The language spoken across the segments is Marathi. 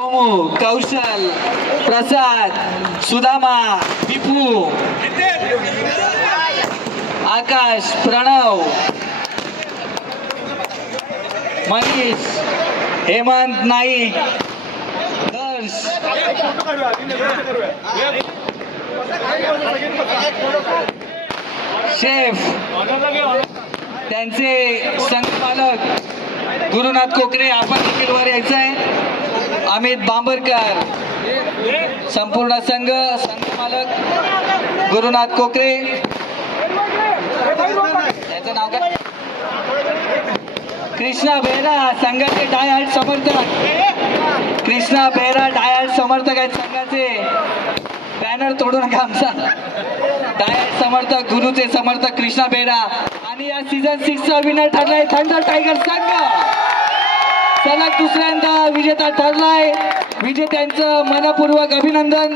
कौशल, प्रसाद, सुदामा, दीपू, आकाश, प्रणव, मनीष, हेमंत नाईक, दर्श, शेफ, त्यांचे संघमालक गुरुनाथ कोकरे, आपण देखील वर यायचंय. अमित बांबरकर, संपूर्ण संघमालक गुरुनाथ कोकरे, त्याचं नाव काय? कृष्णा बेहरा, संघाचे डायहार्ड समर्थक. कृष्णा बेहरा डायहार्ड समर्थक आहेत संघाचे. बॅनर तोडू नका आमचा. डायहार्ड समर्थक, गुरुचे समर्थक कृष्णा बेहरा. आणि या सीझन 6 चा विनर ठरलाय थंडर टायगर संघ. सलग दुसऱ्यांदा विजेता ठरलाय. विजेत्यांचं मनपूर्वक अभिनंदन.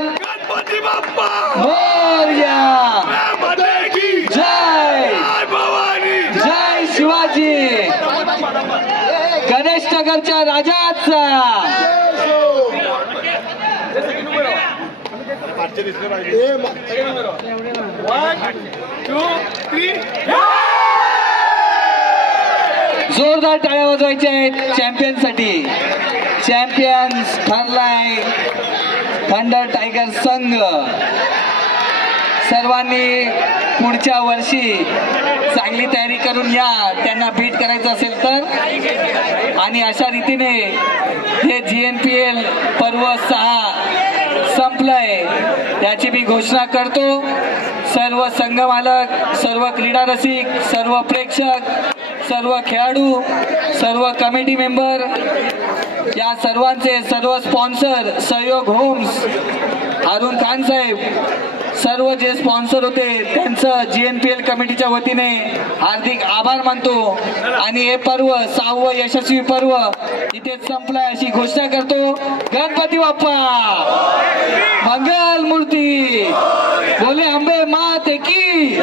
मोरया, जय जय शिवाजी. गणेश नगरच्या राजाचा जोरदार टाळ्या वाजवायच्या आहेत चॅम्पियन साठी. चॅम्पियन्स ठरलाय थंडर टायगर संघ. सर्वांनी पुढच्या वर्षी चांगली तयारी करून या, त्यांना बीट करायचं असेल तर. आणि अशा रीतीने हे GNPL पर्व 6 संपलंय याची मी घोषणा करतो. सर्व संघ मालक, सर्व क्रीडा रसिक, सर्व प्रेक्षक, सर्व खेळाडू, सर्व कमिटी मेंबर, या सर्वांचे, सर्व स्पॉन्सर, सहयोग होम्स, अरुण खान साहेब, सर्व जे स्पॉन्सर होते त्यांचं GNPL कमिटीच्या वतीने हार्दिक आभार मानतो. आणि हे पर्व 6वं यशस्वी पर्व इथेच संपलाय अशी घोषणा करतो. गणपती बाप्पा मंगल मूर्ती, बोले अंबे माते की.